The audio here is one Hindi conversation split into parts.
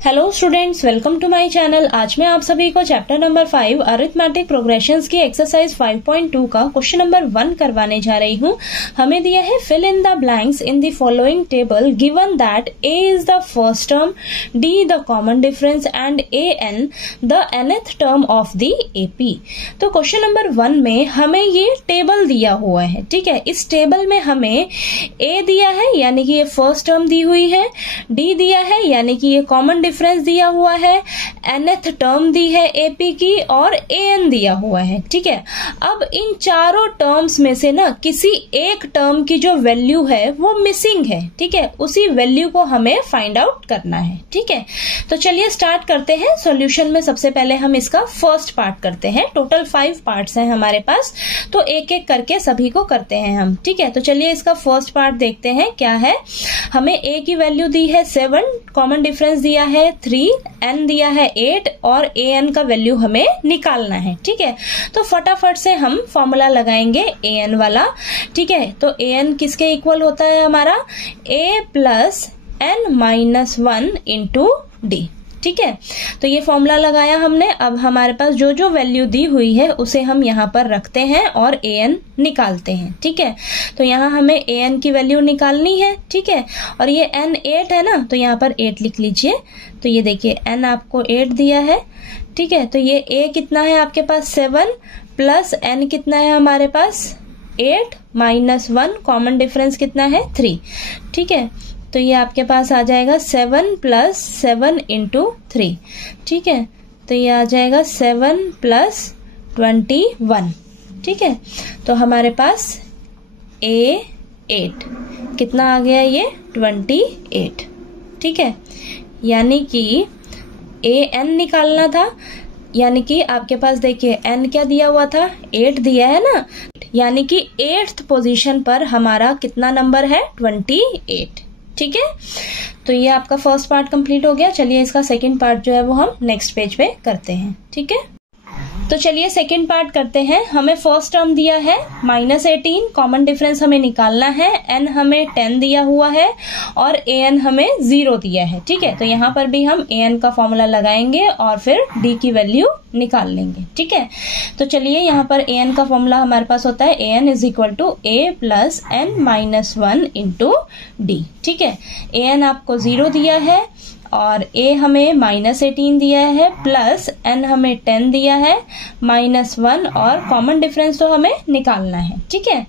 Hello students, welcome to my channel. आज मैं आप सभी को चैप्टर नंबर 5 अरिथमेटिक प्रोग्रेशंस की एक्सरसाइज 5.2 का क्वेश्चन नंबर 1 करवाने जा रही हूँ। हमें दिया है fill in the blanks in the following table given that a is the first term, d the common difference and an the nth term of the AP। तो क्वेश्चन नंबर 1 में हमें ये टेबल दिया हुआ है, ठीक है। इस टेबल में हमें a दिया है यानी कि ये फर्स्ट टर्म दी हुई है, d दिया है यानी कि ये कॉमन डिफरेंस दिया हुआ है, nth टर्म दी है एपी की और an दिया हुआ है, ठीक है। अब इन चारों टर्म्स में से ना किसी एक टर्म की जो वैल्यू है वो मिसिंग है, ठीक है। उसी वैल्यू को हमें फाइंड आउट करना है, ठीक है। तो चलिए स्टार्ट करते हैं। सॉल्यूशन में सबसे पहले हम इसका फर्स्ट पार्ट करते हैं। टोटल 5 पार्ट्स हैं हमारे पास, तो एक एक करके सभी को करते हैं हम, ठीक है। तो चलिए इसका फर्स्ट पार्ट देखते हैं क्या है। हमें a की वैल्यू दी है 7, कॉमन डिफरेंस दिया है 3, n दिया है 8 और an का वैल्यू हमें निकालना है, ठीक है। तो फटाफट से हम फॉर्मूला लगाएंगे an वाला, ठीक है। तो an किसके इक्वल होता है हमारा, a plus n minus 1 into d, ठीक है। तो ये फॉर्मूला लगाया हमने। अब हमारे पास जो जो वैल्यू दी हुई है उसे हम यहाँ पर रखते हैं और an निकालते हैं, ठीक है। तो यहाँ हमें an की वैल्यू निकालनी है, ठीक है। और ये n 8 है ना, तो यहाँ पर 8 लिख लीजिए। तो ये देखिए n आपको 8 दिया है, ठीक है। तो ये a कितना है आपके पास 7 प्लस n कितना है हमारे पास 8 माइनस 1, कॉमन डिफरेंस कितना है 3, ठीक है। तो ये आपके पास आ जाएगा 7 प्लस 7 इंटू 3, ठीक है। तो ये आ जाएगा 7 प्लस 21, ठीक है। तो हमारे पास A8 कितना आ गया, ये 28, ठीक है। यानी कि an निकालना था, यानी कि आपके पास देखिए n क्या दिया हुआ था, 8 दिया है ना, यानी कि 8th पोजीशन पर हमारा कितना नंबर है 28, ठीक है। तो ये आपका फर्स्ट पार्ट कंप्लीट हो गया। चलिए इसका सेकंड पार्ट जो है वो हम नेक्स्ट पेज पे करते हैं, ठीक है। तो चलिए सेकंड पार्ट करते हैं। हमें फर्स्ट टर्म दिया है -18, कॉमन डिफरेंस हमें निकालना है, n हमें 10 दिया हुआ है और an हमें 0 दिया है, ठीक है। तो यहाँ पर भी हम an का फॉर्मूला लगाएंगे और फिर d की वैल्यू निकाल लेंगे, ठीक है। तो चलिए यहाँ पर an का फॉर्मूला हमारे पास होता है an is equal to a plus n minus 1 into d, ठीक है। an आपको 0 दिया है और a हमें -18 दिया है प्लस n हमें 10 दिया है माइनस 1 और कॉमन डिफरेंस तो हमें निकालना है, ठीक है।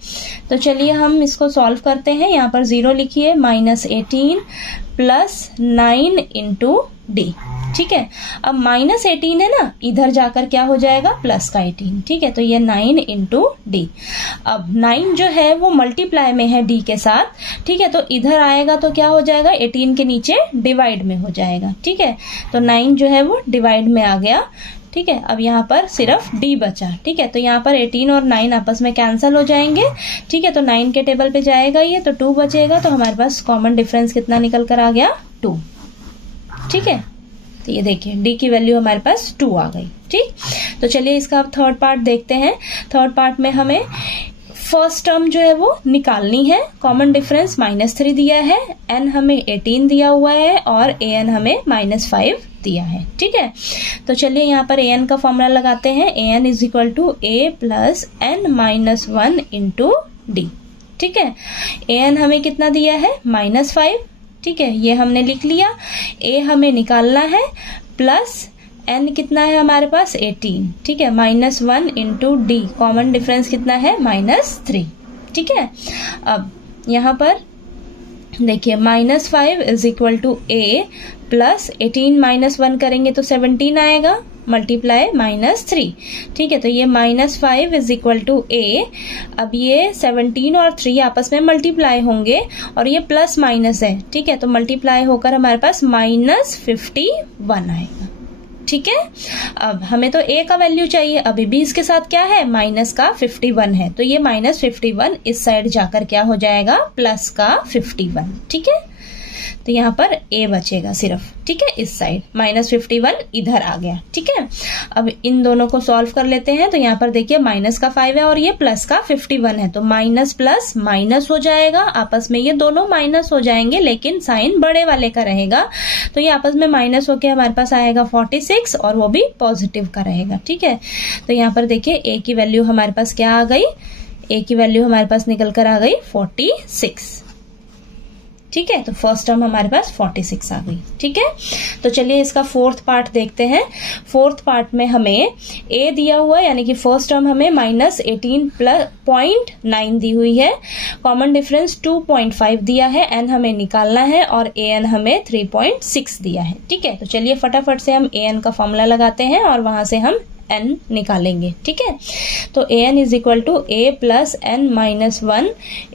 तो चलिए हम इसको सॉल्व करते हैं। यहाँ पर 0 लिखिए, -18 प्लस 9 इंटू डी, ठीक है। अब -18 है ना, इधर जाकर क्या हो जाएगा प्लस का 18, ठीक है। तो ये 9 इंटू डी। अब 9 जो है वो मल्टीप्लाई में है d के साथ, ठीक है। तो इधर आएगा तो क्या हो जाएगा, 18 के नीचे डिवाइड में हो जाएगा, ठीक है। तो 9 जो है वो डिवाइड में आ गया, ठीक है। अब यहाँ पर सिर्फ d बचा, ठीक है। तो यहाँ पर 18 और 9 आपस में कैंसिल हो जाएंगे, ठीक है। तो 9 के टेबल पे जाएगा ये, तो 2 बचेगा। तो हमारे पास कॉमन डिफरेंस कितना निकल कर आ गया 2, ठीक है। तो ये देखिए d की वैल्यू हमारे पास 2 आ गई, ठीक। तो चलिए इसका अब थर्ड पार्ट देखते हैं। थर्ड पार्ट में हमें फर्स्ट टर्म जो है वो निकालनी है। कॉमन डिफरेंस -3 दिया है, n हमें 18 दिया हुआ है और an हमें -5 दिया है, ठीक है। तो चलिए यहाँ पर an का फॉर्मूला लगाते हैं। an is equal to a plus n minus 1 into d, ठीक है। an हमें कितना दिया है -5, ठीक है। ये हमने लिख लिया। a हमें निकालना है प्लस n कितना है हमारे पास 18, ठीक है, -1 इंटू डी, कॉमन डिफरेंस कितना है -3, ठीक है। अब यहाँ पर देखिए -5 is equal to a plus 18 -1 करेंगे तो 17 आएगा, मल्टीप्लाई -3, ठीक है। तो ये -5 इज इक्वल टू a। अब ये 17 और 3 आपस में मल्टीप्लाई होंगे और ये प्लस माइनस है, ठीक है। तो मल्टीप्लाई होकर हमारे पास -51 आएगा, ठीक है। अब हमें तो a का वैल्यू चाहिए, अभी भी इसके साथ क्या है माइनस का 51 है, तो ये -51 इस साइड जाकर क्या हो जाएगा प्लस का 51, ठीक है। तो यहाँ पर a बचेगा सिर्फ, ठीक है, इस साइड -51 इधर आ गया, ठीक है। अब इन दोनों को सॉल्व कर लेते हैं। तो यहाँ पर देखिए माइनस का 5 है और ये प्लस का 51 है, तो माइनस प्लस माइनस हो जाएगा, आपस में ये दोनों माइनस हो जाएंगे, लेकिन साइन बड़े वाले का रहेगा, तो ये आपस में माइनस होके हमारे पास आएगा 46 और वो भी पॉजिटिव का रहेगा, ठीक है। तो यहाँ पर देखिए a की वैल्यू हमारे पास क्या आ गई, a की वैल्यू हमारे पास निकल कर आ गई 46, ठीक है। तो फर्स्ट टर्म हमारे पास 46 आ गई, ठीक है। तो चलिए इसका फोर्थ पार्ट देखते हैं। फोर्थ पार्ट में हमें a दिया हुआ है, यानी कि फर्स्ट टर्म हमें -18.9 दी हुई है, कॉमन डिफरेंस 2.5 दिया है, n हमें निकालना है और an हमें 3.6 दिया है, ठीक है। तो चलिए फटाफट से हम an का फॉर्मूला लगाते हैं और वहां से हम n निकालेंगे, ठीक है। तो an is equal to a plus n minus 1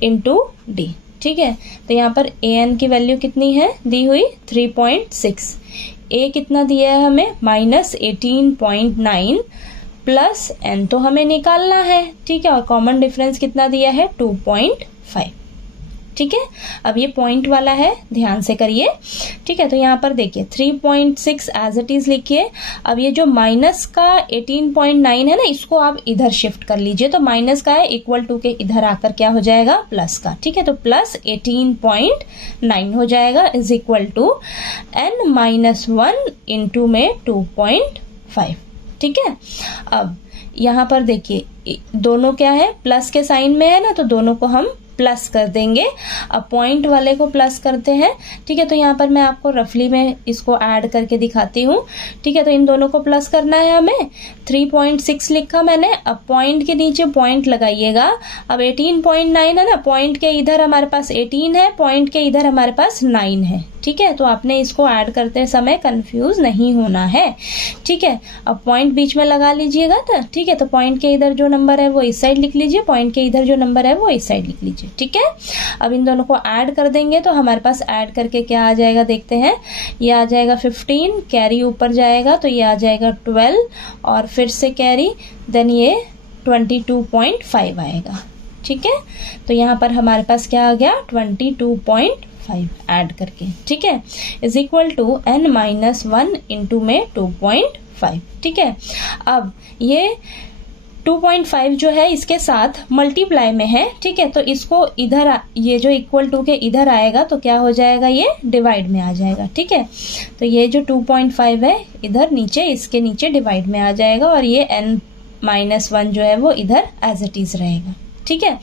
into d, ठीक है। तो यहाँ पर an की वैल्यू कितनी है दी हुई 3.6, a कितना दिया है हमें -18.9 प्लस n तो हमें निकालना है, ठीक है, और कॉमन डिफरेंस कितना दिया है 2.5, ठीक है। अब ये पॉइंट वाला है, ध्यान से करिए, ठीक है। तो यहाँ पर देखिए 3.6 एज इट इज लिखिए। अब ये जो माइनस का 18.9 है ना, इसको आप इधर शिफ्ट कर लीजिए, तो माइनस का है इक्वल टू के इधर आकर क्या हो जाएगा प्लस का, ठीक है। तो प्लस 18.9 हो जाएगा is equal to n minus 1 into में 2.5, ठीक है। अब यहाँ पर देखिए दोनों क्या है प्लस के साइन में है ना, तो दोनों को हम प्लस कर देंगे। अब पॉइंट वाले को प्लस करते हैं, ठीक है। तो यहाँ पर मैं आपको रफली में इसको ऐड करके दिखाती हूँ, ठीक है। तो इन दोनों को प्लस करना है हमें, 3.6 लिखा मैंने। अब पॉइंट के नीचे पॉइंट लगाइएगा। अब 18.9 है ना, पॉइंट के इधर हमारे पास 18 है, पॉइंट के इधर हमारे पास 9 है, ठीक है। तो आपने इसको ऐड करते समय कंफ्यूज नहीं होना है, ठीक है। अब पॉइंट बीच में लगा लीजिएगा था, ठीक है। तो पॉइंट के इधर जो नंबर है वो इस साइड लिख लीजिए, पॉइंट के इधर जो नंबर है वो इस साइड लिख लीजिए, ठीक है। अब इन दोनों को ऐड कर देंगे तो हमारे पास ऐड करके क्या आ जाएगा देखते हैं। ये आ जाएगा 15, कैरी ऊपर जाएगा तो ये आ जाएगा 12 और फिर से कैरी, देन ये 22.5 आएगा, ठीक है। तो यहाँ पर हमारे पास क्या आ गया 22.5 ऐड करके, ठीक है, is equal to n minus 1 into में 2.5, ठीक है। अब ये 2.5 जो है इसके साथ मल्टीप्लाई में है, ठीक है। तो इसको इधर ये जो इक्वल टू के इधर आएगा तो क्या हो जाएगा, ये डिवाइड में आ जाएगा, ठीक है। तो ये जो 2.5 है इधर नीचे इसके नीचे डिवाइड में आ जाएगा और ये n माइनस 1 जो है वो इधर एज इट इज रहेगा, ठीक है।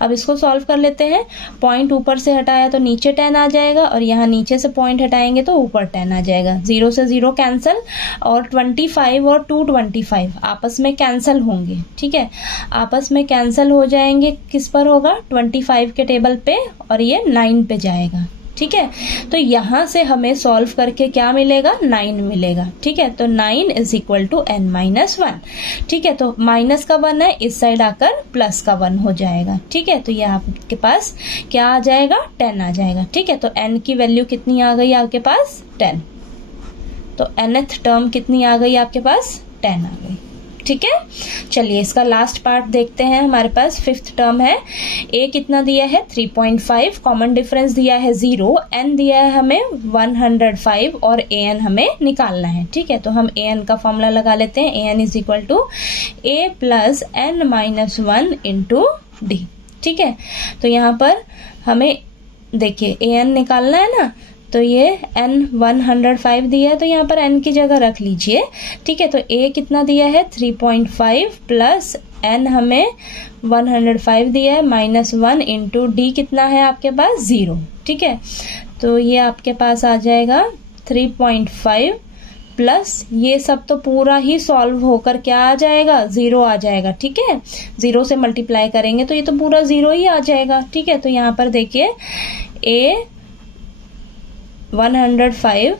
अब इसको सॉल्व कर लेते हैं। पॉइंट ऊपर से हटाया तो नीचे 10 आ जाएगा और यहाँ नीचे से पॉइंट हटाएंगे तो ऊपर 10 आ जाएगा। 0 से 0 कैंसल और 25 और 225 आपस में कैंसल होंगे, ठीक है। आपस में कैंसल हो जाएंगे, किस पर होगा 25 के टेबल पे और ये 9 पे जाएगा, ठीक है। तो यहां से हमें सॉल्व करके क्या मिलेगा 9 मिलेगा, ठीक है। तो 9 is equal to n minus 1, ठीक है। तो माइनस का 1 है, इस साइड आकर प्लस का 1 हो जाएगा, ठीक है। तो ये आपके पास क्या आ जाएगा 10 आ जाएगा, ठीक है। तो n की वैल्यू कितनी आ गई आपके पास 10, तो nth टर्म कितनी आ गई आपके पास 10 आ गई, ठीक है। चलिए इसका लास्ट पार्ट देखते हैं। हमारे पास फिफ्थ टर्म है, a कितना दिया है 3.5, कॉमन डिफरेंस दिया है 0, n दिया है हमें 105 और an हमें निकालना है, ठीक है। तो हम an का फॉर्मूला लगा लेते हैं। an is equal to a plus n minus 1 into d, ठीक है। तो यहाँ पर हमें देखिए an निकालना है ना, तो ये n 105 दिया है तो यहाँ पर n की जगह रख लीजिए, ठीक है। तो a कितना दिया है 3.5 प्लस n हमें 105 दिया है माइनस 1 इंटू डी कितना है आपके पास 0, ठीक है। तो ये आपके पास आ जाएगा 3.5 प्लस ये सब तो पूरा ही सॉल्व होकर क्या आ जाएगा 0 आ जाएगा, ठीक है। 0 से मल्टीप्लाई करेंगे तो ये तो पूरा 0 ही आ जाएगा, ठीक है। तो यहाँ पर देखिए a 105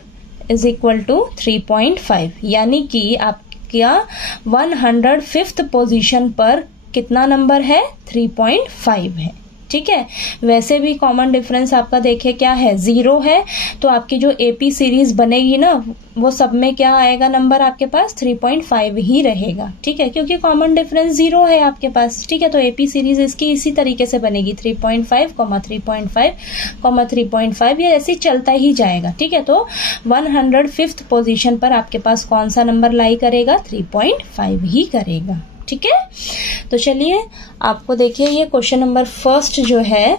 इज इक्वल टू 3.5, यानी कि आपका 105th पोजीशन पर कितना नंबर है 3.5 है, ठीक है। वैसे भी कॉमन डिफरेंस आपका देखिए क्या है, 0 है, तो आपकी जो एपी सीरीज बनेगी ना वो सब में क्या आएगा नंबर आपके पास 3.5 ही रहेगा, ठीक है, क्योंकि कॉमन डिफरेंस 0 है आपके पास, ठीक है। तो एपी सीरीज इसकी इसी तरीके से बनेगी 3.5, 3.5, 3.5, ये ऐसे चलता ही जाएगा, ठीक है। तो 105th पोजीशन पर आपके पास कौन सा नंबर लाई करेगा, 3.5 ही करेगा, ठीक है। तो चलिए आपको देखिए ये क्वेश्चन नंबर फर्स्ट जो है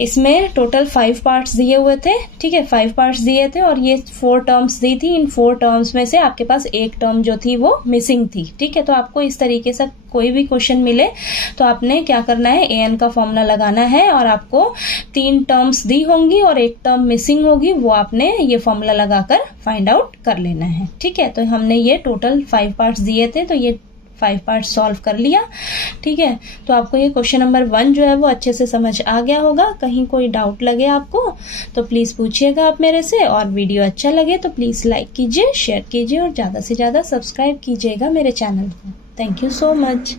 इसमें टोटल 5 पार्ट्स दिए हुए थे, ठीक है, 5 पार्ट्स दिए थे और ये 4 टर्म्स दी थी। इन 4 टर्म्स में से आपके पास एक टर्म जो थी वो मिसिंग थी, ठीक है। तो आपको इस तरीके से कोई भी क्वेश्चन मिले तो आपने क्या करना है, an का फॉर्मूला लगाना है और आपको 3 टर्म्स दी होंगी और एक टर्म मिसिंग होगी, वो आपने ये फॉर्मूला लगाकर फाइंड आउट कर लेना है, ठीक है। तो हमने ये टोटल 5 पार्ट्स दिए थे, तो ये 5 पार्ट सॉल्व कर लिया, ठीक है। तो आपको ये क्वेश्चन नंबर 1 जो है वो अच्छे से समझ आ गया होगा। कहीं कोई डाउट लगे आपको तो प्लीज पूछिएगा आप मेरे से, और वीडियो अच्छा लगे तो प्लीज लाइक कीजिए, शेयर कीजिए और ज्यादा से ज्यादा सब्सक्राइब कीजिएगा मेरे चैनल को। Thank you so much.